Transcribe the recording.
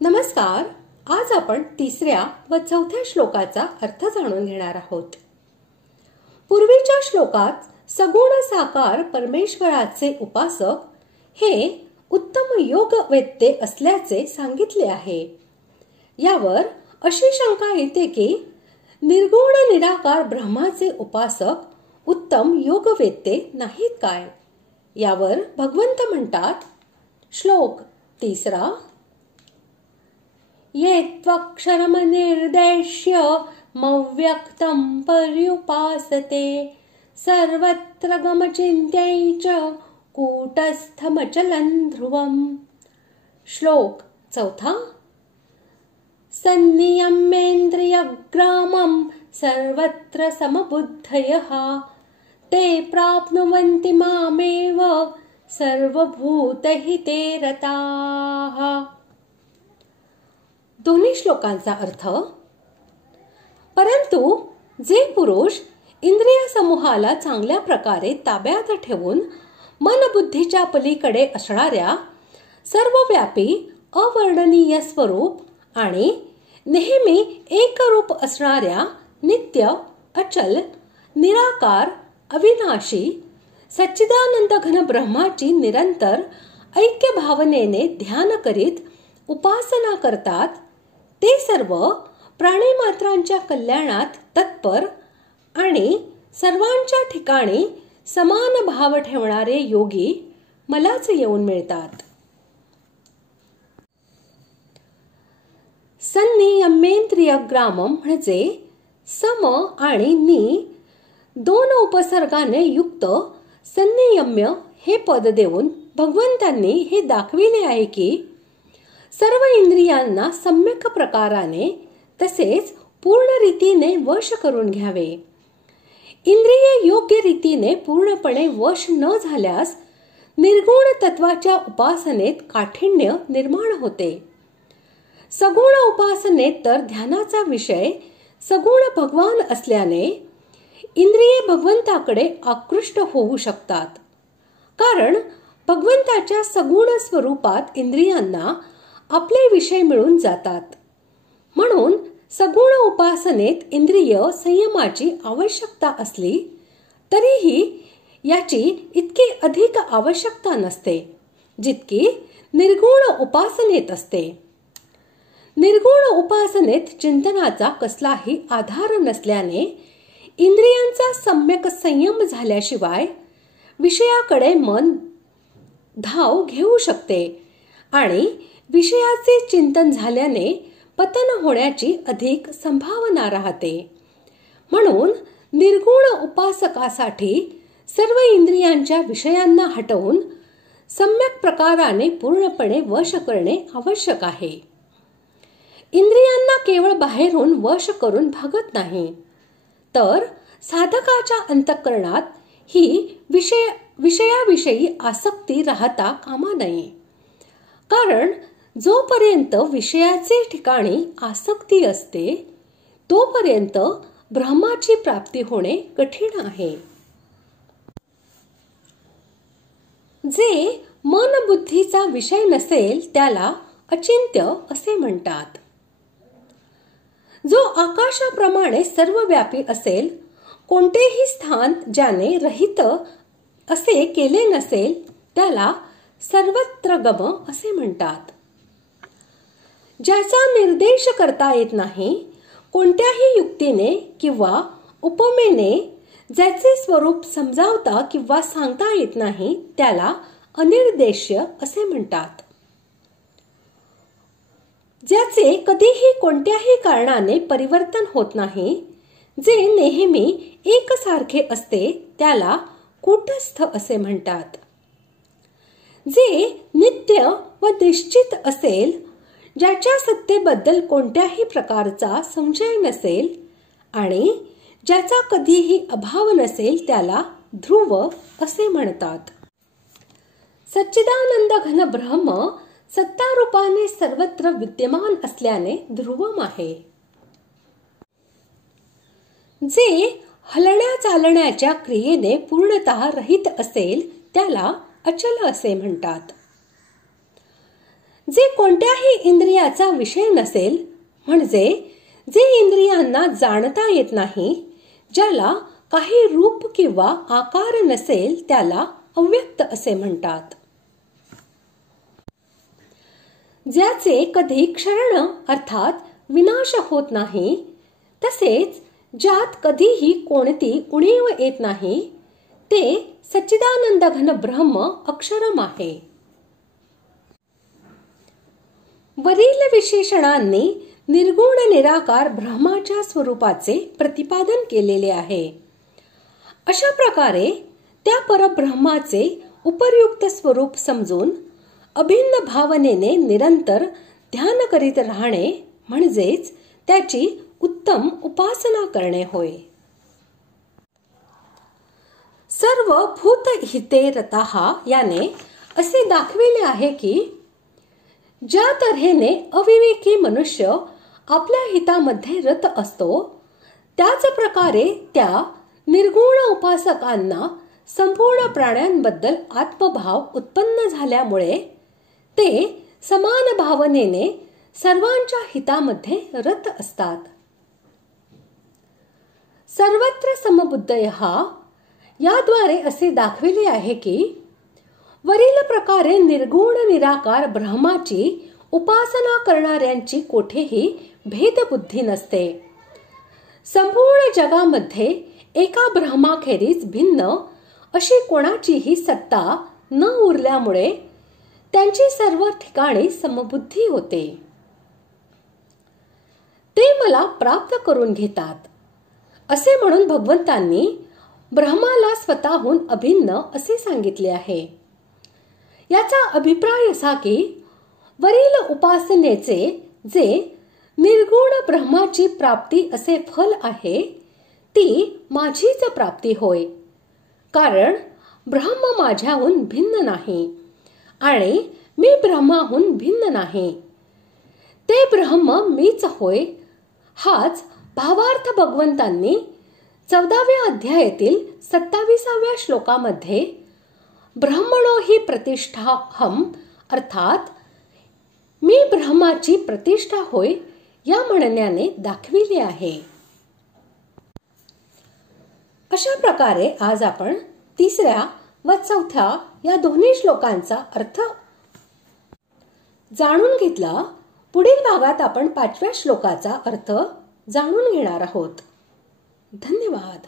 नमस्कार. आज आपण तिसऱ्या व चौथ्या श्लोकाचा अर्थ जाणून घेणार आहोत. पूर्वीच्या श्लोकात सगुण साकार परमेश्वराचे उपासक हे उत्तम योगवेत्ते असल्याचे सांगितले आहे. यावर अशी शंका येते की निर्गुण निराकार ब्रह्माचे उपासक उत्तम योगवेत्ते नाहीत काय? यावर भगवंत म्हणतात, श्लोक 3, ये त्वक्षरमनिर्देश्य मव्यक्तं पर्युपासते सर्वत्र गमचिन्त्यै च कूटस्थमचलं ध्रुवम्. श्लोक 4, सन्नियम्येन्द्रियग्रामं सर्वत्र समबुद्धयः ते प्राप्नुवन्ति मामेव सर्वभूतहिते रताः. दोन्ही श्लोकांचा अर्थ. परंतु जे पुरुष इंद्रिय समूहाला चांगल्या प्रकारे ताब्यात ठेवून मनबुद्धीच्या पलीकडे असणाऱ्या सर्वव्यापी अवर्णनीय स्वरूप आणि नेहमी एकरूप असणाऱ्या नित्य, अचल, निराकार, अविनाशी सच्चिदानंद घन ब्रह्माची निरंतर ऐक्य भावनेने ध्यान करीत उपासना करतात, ते सर्व प्राणीमात्रांच्या कल्याणात तत्पर आणि सर्वांच्या ठिकाणी समान भाव ठेवणारे योगी मलाच येऊन मिळतात. सन्नियम्येन्द्रियग्रामम म्हणजे सम आणि नि दोन उपसर्गाने युक्त सन्नियम्य हे पद देऊन भगवंतांनी हे दाखविले आहे की सर्व इंद्रियांना सम्यक प्रकाराने तसेच पूर्ण रीतीने वश करून घ्यावे. इंद्रिये योग्य रीतीने पूर्णपणे वश न झाल्यास निर्गुण तत्वाच्या उपासनेत काठिण्य निर्माण होते. सगुण उपासनेत तर ध्यानाचा विषय सगुण भगवान असल्याने इंद्रिये भगवंताकडे आकृष्ट होऊ शकतात. कारण भगवंताच्या सगुण स्वरूपात इंद्रियांना आपले विषय मिळून जातात. म्हणून सगुण उपासनेत इंद्रिय संयमाची आवश्यकता असली तरीही याची इतकी अधिक आवश्यकता नसते जितकी निर्गुण उपासनेत असते. निर्गुण उपासनेत चिंतनाचा कसलाही आधार नसल्याने इंद्रियांचा सम्यक संयम झाल्याशिवाय विषयाकडे मन धाव घेऊ शकते आणि विषयाचे चिंतन झाल्याने पतन होण्याची अधिक संभावना राहते. म्हणून निर्गुण उपासकासाठी सर्व इंद्रियांच्या विषयांना हटवून सम्यक प्रकाराने पूर्णपणे वश करणे आवश्यक आहे. इंद्रियांना केवळ बाहेरून वश करून भागत नाही, तर साधकाच्या अंतःकरणात ही विषयाविषयी आसक्ती राहता कामा नये. कारण जोपर्यंत विषयाचे ठिकाणी आसक्ती असते तोपर्यंत ब्रह्माची प्राप्ती होणे कठीण आहे. जे मन बुद्धीचा विषय नसेल त्याला अचिंत्य असे म्हणतात. जो आकाशाप्रमाणे सर्वव्यापी असेल, कोणतेही स्थान ज्याने रहित असे केले नसेल त्याला सर्वत्र गम असे म्हणतात. ज्याचा निर्देश करता येत नाही, कोणत्याही युक्तीने किंवा उपमेने ज्याचे स्वरूप समजावता किंवा सांगता येत नाही त्याला अनिर्देश्य असे म्हणतात. ज्याचे कधीही कोणत्याही कारणाने परिवर्तन होत नाही, जे नेहमी एकसारखे असते त्याला कूटस्थ असे म्हणतात. जे नित्य व निश्चित असेल, ज्याच्या सत्तेबद्दल कोणत्याही प्रकारचा संशय नसेल आणि ज्याचा कधीही अभाव नसेल त्याला ध्रुव असे म्हणतात. सच्चिदानंद घन ब्रह्म सत्तारूपाने सर्वत्र विद्यमान असल्याने ध्रुवम आहे. जे हलण्या चालण्याच्या क्रियेने पूर्णतः रहित असेल त्याला अचल असे म्हणतात. जे कोणत्याही इंद्रियाचा विषय नसेल, म्हणजे जे इंद्रियांना जाणता येत नाही, ज्याला काही रूप किंवा आकार नसेल, त्याला अव्यक्त असे म्हणतात. ज्याचे कधी क्षरण अर्थात विनाश होत नाही, तसेच ज्यात कधीही कोणती उणीव येत नाही, ते सच्चिदानंद घन ब्रह्म अक्षरम आहे. वरील विशेषणांनी निर्गुण निराकार ब्रह्माच्या स्वरूपाचे प्रतिपादन केलेले आहे. अशा प्रकारे त्या परब्रह्माचे उपर्युक्त स्वरूप समजून अभिन्न भावनेने निरंतर ध्यान करीत राहणे म्हणजेच त्याची उत्तम उपासना करणे होय. सर्व भूत हिते रतः याने असे दाखविले आहे की ज्या तऱ्हेने अविवेकी मनुष्य आपल्या हितामध्ये रत असतो, त्याच प्रकारे त्या निर्गुण उपासकांना संपूर्ण प्राण्यांबद्दल आत्मभाव उत्पन्न झाल्यामुळे ते समान भावनेने सर्वांच्या हितामध्ये रत असतात. सर्वत्र समबुद्धयः याद्वारे असे दाखविले आहे की वरील प्रकारे निर्गुण निराकार ब्रह्माची उपासना करणाऱ्यांची कोठेही भेदबुद्धी नसते. संपूर्ण जगामध्ये एका ब्रह्माखेरीज भिन्न अशी कोणाचीही सत्ता न उरल्यामुळे त्यांची सर्व ठिकाणी समबुद्धी होते. ते मला प्राप्त करून घेतात असे म्हणून भगवंतांनी ब्रह्माला स्वतःहून अभिन्न असे सांगितले आहे. याचा अभिप्राय असा की वरील उपासनेचे जे निर्गुण ब्रह्माची प्राप्ती असे फल आहे, ती माझीच प्राप्ती होय. कारण ब्रह्म माझ्याहून भिन्न नाही आणि मी ब्रह्माहून भिन्न नाही. ते ब्रह्म मीच होय. हाच भावार्थ भगवंतांनी 14व्या अध्यायातील 27व्या श्लोकामध्ये ब्रह्मणो हि प्रतिष्ठाहम अर्थात मी ब्रह्माची प्रतिष्ठा होय या म्हणण्याने दाखविले आहे. अशा प्रकारे आज आपण 3ऱ्या व 4थ्या या दोन्ही श्लोकांचा अर्थ जाणून घेतला. पुढील भागात आपण 5व्या श्लोकाचा अर्थ जाणून घेणार आहोत. धन्यवाद.